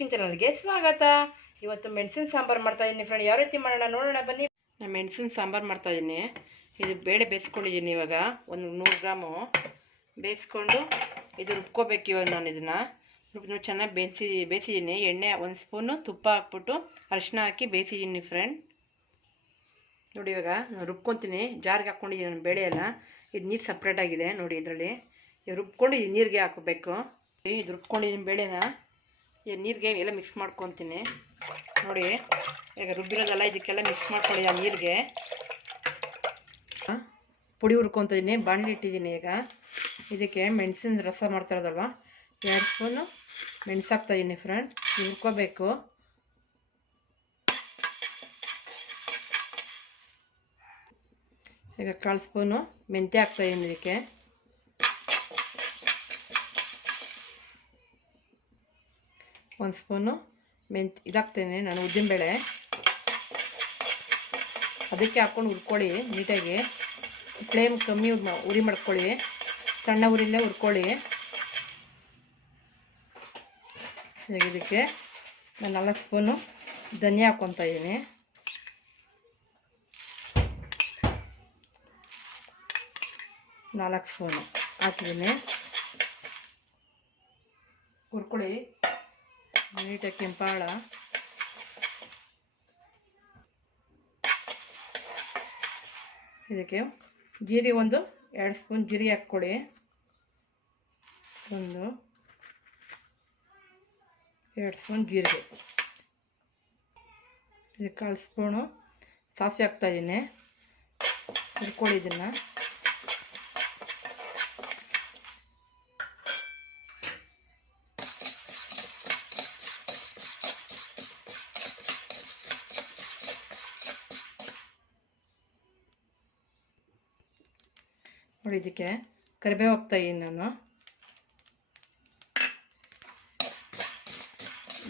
Cooking ಚಾನಲ್ಗೆ ಸ್ವಾಗತ. ಇವತ್ತು ಮೆಣಸಿನ ಸಾಂಬಾರು ಮಾಡ್ತಾ ಇದ್ದೀನಿ ಫ್ರೆಂಡ್ ಯಾವ ರೀತಿ ಮಾಡೋಣ ನೋಡೋಣ ಬನ್ನಿ. ನಾನು ಮೆಣಸಿನ ಸಾಂಬಾರು ಮಾಡ್ತಾ ಇದ್ದೀನಿ ಇದು ಬೇಳೆ ಬೇಯಿಸ್ಕೊಂಡಿದ್ದೀನಿ ಇವಾಗ. ಒಂದು ನೂರು ಗ್ರಾಮು. ಬೇಯಿಸ್ಕೊಂಡು ಇದು ರುಬ್ಕೋಬೇಕು ಇವಾಗ ನಾನು ಇದನ್ನು. ರುಬ್ಬಿ ಚೆನ್ನಾಗಿ ಬೇಯಿಸಿ ಬೇಯಿಸಿದ್ದೀನಿ ಎಣ್ಣೆ ಒಂದು ಸ್ಪೂನು, ತುಪ್ಪ ಹಾಕ್ಬಿಟ್ಟು ಅರಿಶಿನ ಹಾಕಿ ಬೇಯಿಸಿದ್ದೀನಿ ಫ್ರೆಂಡ್ ನೋಡಿ ಇವಾಗ ನಾನು ರುಬ್ಕೊತೀನಿ. ಜಾರ್ಗೆ ಹಾಕ್ಕೊಂಡಿದ್ದೀನಿ ನಾನು ಬೇಳೆ ಎಲ್ಲ ಇದು ನೀರು ಸಪ್ರೇಟಾಗಿದೆ ನೋಡಿ ಇದರಲ್ಲಿ. ಇದು ರುಬ್ಕೊಂಡು ಇದು ನೀರಿಗೆ ಹಾಕಬೇಕು. ಇದು ರುಬ್ಕೊಂಡಿದ್ದೀನಿ ಬೇಳೆನ. ನೀರಿಗೆ ಎಲ್ಲ ಮಿಕ್ಸ್ ಮಾಡ್ಕೊತೀನಿ. ನೋಡಿ, ಈಗ ರುಬ್ಬಿರೋದೆಲ್ಲ ಇದಕ್ಕೆಲ್ಲ ಮಿಕ್ಸ್ ಮಾಡ್ಕೊಳ್ಳಿ ಆ ನೀರಿಗೆ. ಪುಡಿ ಹುರ್ಕೊತಿದ್ದೀನಿ ಬಾಣಲಿ ಇಟ್ಟಿದ್ದೀನಿ ಈಗ. ಇದಕ್ಕೆ ಮೆಣಸಿನ ರಸ ಮಾಡ್ತಾ ಇರೋದಲ್ವ ಎರಡು ಸ್ಪೂನು ಮೆಣಸು ಹಾಕ್ತಾಯಿದ್ದೀನಿ ಫ್ರೆಂಡ್ ಹುರ್ಕೋಬೇಕು. ಈಗ ಕಾಲು ಸ್ಪೂನು ಮೆಂತ್ಯ ಹಾಕ್ತಾಯಿದ್ದೀನಿ ಇದಕ್ಕೆ. ಒಂದು ಸ್ಪೂನು ಮೆಂತ್ ಇದಾಗ್ತೇನೆ ನಾನು ಉದ್ದಿನಬೇಳೆ. ಅದಕ್ಕೆ ಹಾಕ್ಕೊಂಡು ಹುರ್ಕೊಳ್ಳಿ ನೀಟಾಗಿ. ಫ್ಲೇಮ್ ಕಮ್ಮಿ ಉರಿ ಮಾಡ್ಕೊಳ್ಳಿ. ಸಣ್ಣ ಉರಿಲೇ ಹುರ್ಕೊಳ್ಳಿ. ಇದಕ್ಕೆ ನಾನು ನಾಲ್ಕು ಸ್ಪೂನು ಧನಿಯಾ ಹಾಕ್ಕೊತಾ ಇದ್ದೀನಿ. ನಾಲ್ಕು ಸ್ಪೂನು ಹಾಕಿದ್ದೀನಿ. ಹುರ್ಕೊಳ್ಳಿ. ನೀಟಾಗಿ ಕೆಂಪಾಳ. ಇದಕ್ಕೆ ಜೀರಿ ಒಂದು ಎರಡು ಸ್ಪೂನ್ ಜೀರಿ ಹಾಕ್ಕೊಡಿ. ಒಂದು, ಎರಡು ಸ್ಪೂನ್ ಜೀರಿಗೆ. ಇದಕ್ಕೆ ಕಾಲು ಸ್ಪೂನು ಸಾಸಿವೆ ಹಾಕ್ತಾಯಿದ್ದೀನಿ ಹುರ್ಕೊಳ್ಳಿ ಇದನ್ನು. ನೋಡಿ ಇದಕ್ಕೆ ಕರಿಬೇವು ಹಾಕ್ತಾಯಿದ್ದೀನಿ ನಾನು.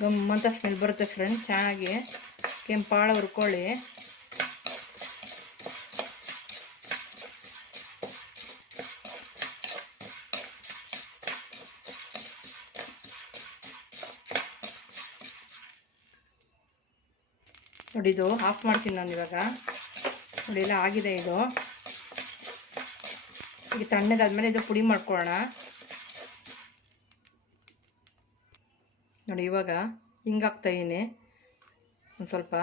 ಗಮ್ಮಂತ ಸ್ಮೆಲ್ ಬರುತ್ತೆ ಫ್ರೆಂಡ್ ಚೆನ್ನಾಗಿ ಕೆಂಪಾಳ ಹುರ್ಕೊಳ್ಳಿ. ನೋಡಿ ಇದು ಆಫ್ ಮಾಡ್ತೀನಿ ನಾನು ಇವಾಗ. ನೋಡಿ, ಎಲ್ಲ ಆಗಿದೆ ಇದು. ಈಗ ತಣ್ಣದಾದ್ಮೇಲೆ ಇದು ಪುಡಿ ಮಾಡ್ಕೊಳ್ಳೋಣ. ನೋಡಿ, ಇವಾಗ ಹಿಂಗೆ ಹಾಕ್ತಾಯಿದ್ದೀನಿ ಒಂದು ಸ್ವಲ್ಪ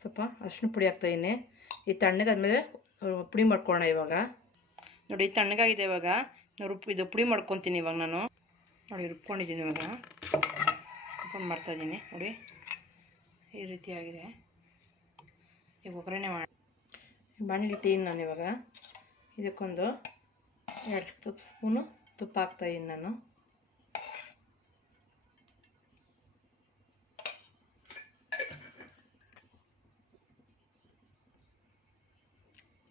ಸ್ವಲ್ಪ ಅರಿಶಿನ ಪುಡಿ ಹಾಕ್ತಾಯಿದ್ದೀನಿ ಈ ತಣ್ಣಗಾದ್ಮೇಲೆ ಪುಡಿ ಮಾಡ್ಕೊಳ್ಳೋಣ ಇವಾಗ. ನೋಡಿ, ತಣ್ಣಗಾಗಿದೆ ಇವಾಗ. ರುಬ್ಬ ಇದು ಪುಡಿ ಮಾಡ್ಕೊತೀನಿ ಇವಾಗ ನಾನು. ನೋಡಿ, ರುಬ್ಕೊಂಡಿದ್ದೀನಿ ಇವಾಗ. ಓಪನ್ ಮಾಡ್ತಾಯಿದ್ದೀನಿ ನೋಡಿ, ಈ ರೀತಿಯಾಗಿದೆ ಈಗ ಒಗ್ಗರಣೆ ಮಾಡಿ ಬಾಣಲಿ ನಾನು ಇವಾಗ ಇದಕ್ಕೊಂದು ಎರಡು ತುಪ್ಪ ಸ್ಪೂನು ತುಪ್ಪ ಹಾಕ್ತಾಯಿದ್ದೀನಿ ನಾನು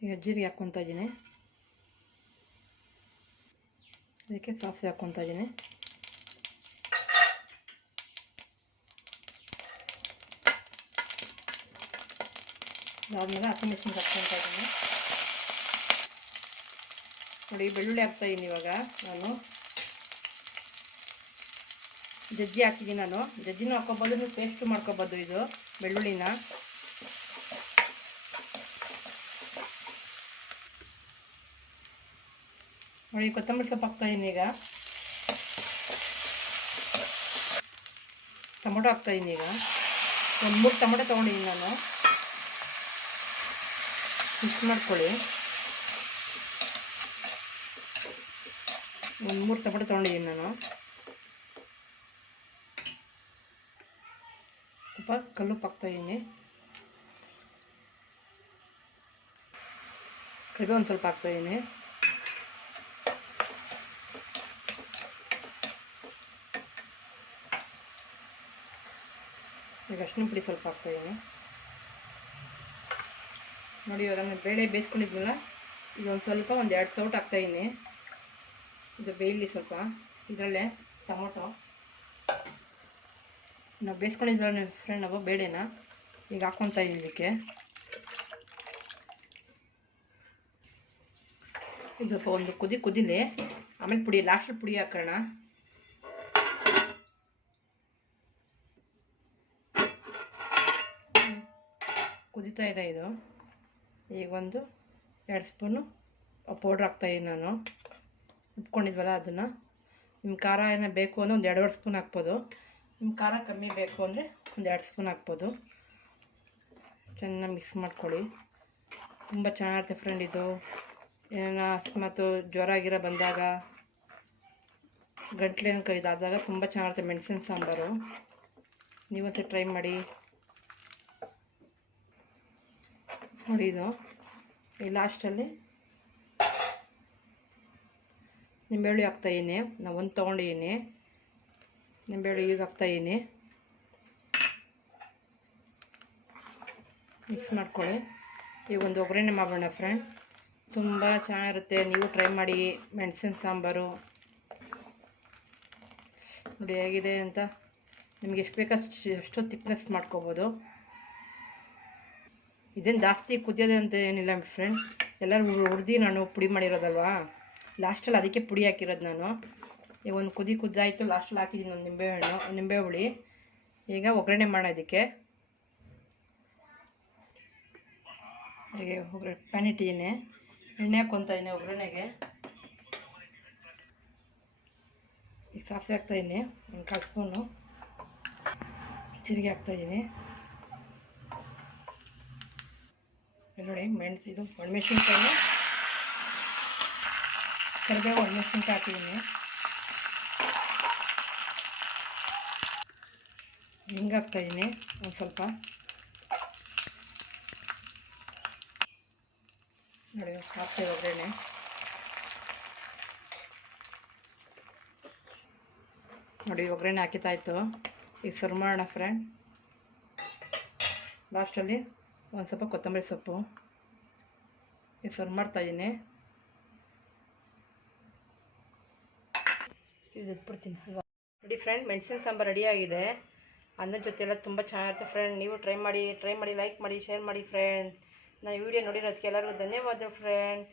ಈಗ ಜೀರಿಗೆ ಹಾಕ್ಕೊತಾ ಇದ್ದೀನಿ ಇದಕ್ಕೆ ಸಾಸಿವೆ ಹಾಕ್ಕೊತಾ ಇದ್ದೀನಿ ಅದಾದ್ಮೇಲೆ ಹಸಿಮೆಣಸಿನ್ಕಾಯಿ ಹಾಕ್ಕೊತಾ ಇದ್ದೀನಿ ನೋಡಿ, ಬೆಳ್ಳುಳ್ಳಿ ಹಾಕ್ತಾ ಇದ್ದೀನಿ ಇವಾಗ ನಾನು. ಜಜ್ಜಿ ಹಾಕಿದ್ದೀನಿ ನಾನು. ಜಜ್ಜಿನೂ ಹಾಕೋಬೋದು ಪೇಸ್ಟ್ ಮಾಡ್ಕೋಬೋದು ಇದು ಬೆಳ್ಳುಳ್ಳಿನ. ನೋಡಿ ಕೊತ್ತಂಬರಿ ಸೊಪ್ಪು ಹಾಕ್ತಾ ಇದ್ದೀನಿ ಈಗ. ಟೊಮೊಟೊ ಹಾಕ್ತಾ ಇದ್ದೀನಿ ಈಗ. ಒಂದು ಮೂರು ಟೊಮೊಟೊ ತೊಗೊಂಡಿದ್ದೀನಿ ನಾನು. ಮಿಕ್ಸ್ ಮಾಡ್ಕೊಳ್ಳಿ. ಒಂದು ಮೂರು ಟೊಮೆಟೊ ತೊಗೊಂಡಿದ್ದೀನಿ ನಾನು. ಸ್ವಲ್ಪ ಕಲ್ಲುಪ್ಪು ಹಾಕ್ತಾಯಿದ್ದೀನಿ ಕರಿಬೇವು ಒಂದು ಸ್ವಲ್ಪ ಹಾಕ್ತಾಯಿದ್ದೀನಿ ಈಗ ಅರ್ಶಿನ ಪುಡಿ ಸ್ವಲ್ಪ ಹಾಕ್ತಾಯಿದ್ದೀನಿ ನೋಡಿ ಇವಾಗ ಬೇಳೆ ಬೇಯಿಸ್ಕೊಂಡಿದ್ನಲ್ಲ ಇದೊಂದು ಸ್ವಲ್ಪ ಒಂದು ಎರಡು ಸೌಟ್ ಹಾಕ್ತಾಯಿದ್ದೀನಿ ಇದು ಬೇಯಲಿ ಸ್ವಲ್ಪ ಇದರಲ್ಲೇ ಟೊಮೊಟೊ. ನಾವು ಬೇಯಿಸ್ಕೊಂಡಿದ್ರಲ್ಲ ಫ್ರೆಂಡ್ ನಾವು ಬೇಳೆನ ಈಗ ಹಾಕ್ಕೊತಾ ಇದ್ದೀವಿ ಇದಕ್ಕೆ. ಇದು ಸ್ವಲ್ಪ ಒಂದು ಕುದಿ ಕುದಿಲಿ, ಆಮೇಲೆ ಪುಡಿ ಲಾಸ್ಟ್ ಪುಡಿ ಹಾಕೋಣ. ಕುದಿತಾ ಇದೆ ಇದು. ಈಗ ಒಂದು ಎರಡು ಸ್ಪೂನು ಪೌಡ್ರ್ ಹಾಕ್ತಾಯಿದ್ದೀನಿ ನಾನು. ಉಪ್ಕೊಂಡಿದ್ವಲ್ಲ ಅದನ್ನು. ನಿಮ್ಮ ಖಾರ ಏನೋ ಬೇಕು ಅಂದರೆ ಒಂದು ಎರಡೆರಡು ಸ್ಪೂನ್ ಹಾಕ್ಬೋದು. ನಿಮ್ಮ ಖಾರ ಕಮ್ಮಿ ಬೇಕು ಅಂದರೆ ಒಂದು ಎರಡು ಸ್ಪೂನ್ ಹಾಕ್ಬೋದು. ಚೆನ್ನಾಗಿ ಮಿಕ್ಸ್ ಮಾಡ್ಕೊಳ್ಳಿ. ತುಂಬ ಚೆನ್ನಾಗಿರುತ್ತೆ ಫ್ರೆಂಡ್ ಇದು. ಏನಾರ ಅಕಸ್ಮಾತು ಜ್ವರ ಗಿರ ಬಂದಾಗ, ಗಂಟ್ಲೇನು ಇದಾದಾಗ ತುಂಬ ಚೆನ್ನಾಗಿರುತ್ತೆ ಮೆಣಸಿನ ಸಾಂಬಾರು. ನೀವೊಂದ್ಸತಿ ಟ್ರೈ ಮಾಡಿ. ನೋಡಿ ಇದು. ಈ ಲಾಸ್ಟಲ್ಲಿ ನಿಂಬೆಹುಳಿ ಹಾಕ್ತಾಯಿದ್ದೀನಿ ನಾವು ಒಂದು ತೊಗೊಂಡಿದ್ದೀನಿ ನಿಂಬೆಳ್ಳಿ ಈಗ ಹಾಕ್ತಾಯಿದ್ದೀನಿ ಮಿಕ್ಸ್ ಮಾಡ್ಕೊಳ್ಳಿ. ಈಗ ಒಂದು ಒಗ್ಗರಣೆ ಮಾಡೋಣ ಫ್ರೆಂಡ್ ತುಂಬ ಚೆನ್ನಾಗಿರುತ್ತೆ. ನೀವು ಟ್ರೈ ಮಾಡಿ. ಮೆಣಸಿನ ಸಾಂಬಾರು. ನೋಡಿ ಹೇಗಿದೆ ಅಂತ. ನಿಮ್ಗೆ ಎಷ್ಟು ಬೇಕಷ್ಟು ಅಷ್ಟು ತಿಕ್ನೆಸ್ ಮಾಡ್ಕೋಬೋದು. ಇದೇನು ಜಾಸ್ತಿ ಕುದಿಯೋದೆ ಅಂತ ಏನಿಲ್ಲ ಫ್ರೆಂಡ್ ಎಲ್ಲರೂ ಹುರಿದು ನಾನು ಪುಡಿ ಮಾಡಿರೋದಲ್ವಾ? ಲಾಸ್ಟಲ್ಲಿ ಅದಕ್ಕೆ ಪುಡಿ ಹಾಕಿರೋದು ನಾನು. ಈಗ ಒಂದು ಕುದಿ ಕುದ್ದಾಯಿತು, ಲಾಸ್ಟಲ್ಲಿ ಹಾಕಿದ್ದೀನಿ ಒಂದು ನಿಂಬೆಹಣ್ಣು ನಿಂಬೆ ಹುಳಿ. ಈಗ ಒಗ್ಗರಣೆ ಮಾಡೋದಕ್ಕೆ ಹೀಗೆ ಒಗ್ಗರಣೆ, ಪ್ಯಾನ್ ಇಟ್ಟಿದ್ದೀನಿ. ಎಣ್ಣೆ ಹಾಕೊತಾಯಿನಿ ಒಗ್ಗರಣೆಗೆ. ಈಗ ಸಾಸಿವೆ ಹಾಕ್ತಾಯಿದ್ದೀನಿ ಒಂದು ಕಾಲು ಸ್ಪೂನು. ಜೀರಿಗೆ ಹಾಕ್ತಾಯಿದ್ದೀನಿ ನೋಡಿ ಮೆಣಸು ಇದು ಒಣಮೆಣಸಿನ್ಕಾಯಿ. ಕರಿಬೇವು ಒಣಮೆಣಸಿನ್ಕಾಯಿ ಹಾಕಿದ್ದೀನಿ ಹಿಂಗೆ ಹಾಕ್ತಾಯಿದ್ದೀನಿ ಒಂದು ಸ್ವಲ್ಪ ನೋಡಿ ಹಾಕ್ತೇವೆ ಒಗ್ಗರಣೆ ನೋಡಿ ಒಗ್ಗರಣೆ ಹಾಕಿತಾಯ್ತು ಈಗ ಸರ್ವ್ ಮಾಡೋಣ ಫ್ರೆಂಡ್ ಲಾಸ್ಟಲ್ಲಿ ಒಂದು ಸ್ವಲ್ಪ ಕೊತ್ತಂಬರಿ ಸೊಪ್ಪು ಈಗ ಸರ್ವ್ ಮಾಡ್ತಾಯಿದ್ದೀನಿ ಇದು ಇಟ್ಬಿಡ್ತೀನಿ, ಅಲ್ವಾ? ನೋಡಿ ಫ್ರೆಂಡ್ ಮೆಣಸಿನ ಸಾಂಬಾರು ರೆಡಿಯಾಗಿದೆ ಅನ್ನದ ಜೊತೆ ಎಲ್ಲ ತುಂಬ ಚೆನ್ನಾಗಿರುತ್ತೆ ಫ್ರೆಂಡ್ ನೀವು ಟ್ರೈ ಮಾಡಿ ಟ್ರೈ ಮಾಡಿ ಲೈಕ್ ಮಾಡಿ ಶೇರ್ ಮಾಡಿ ಫ್ರೆಂಡ್ ನಾನು ವಿಡಿಯೋ ನೋಡಿರೋದಕ್ಕೆ ಎಲ್ಲರಿಗೂ ಧನ್ಯವಾದ ಫ್ರೆಂಡ್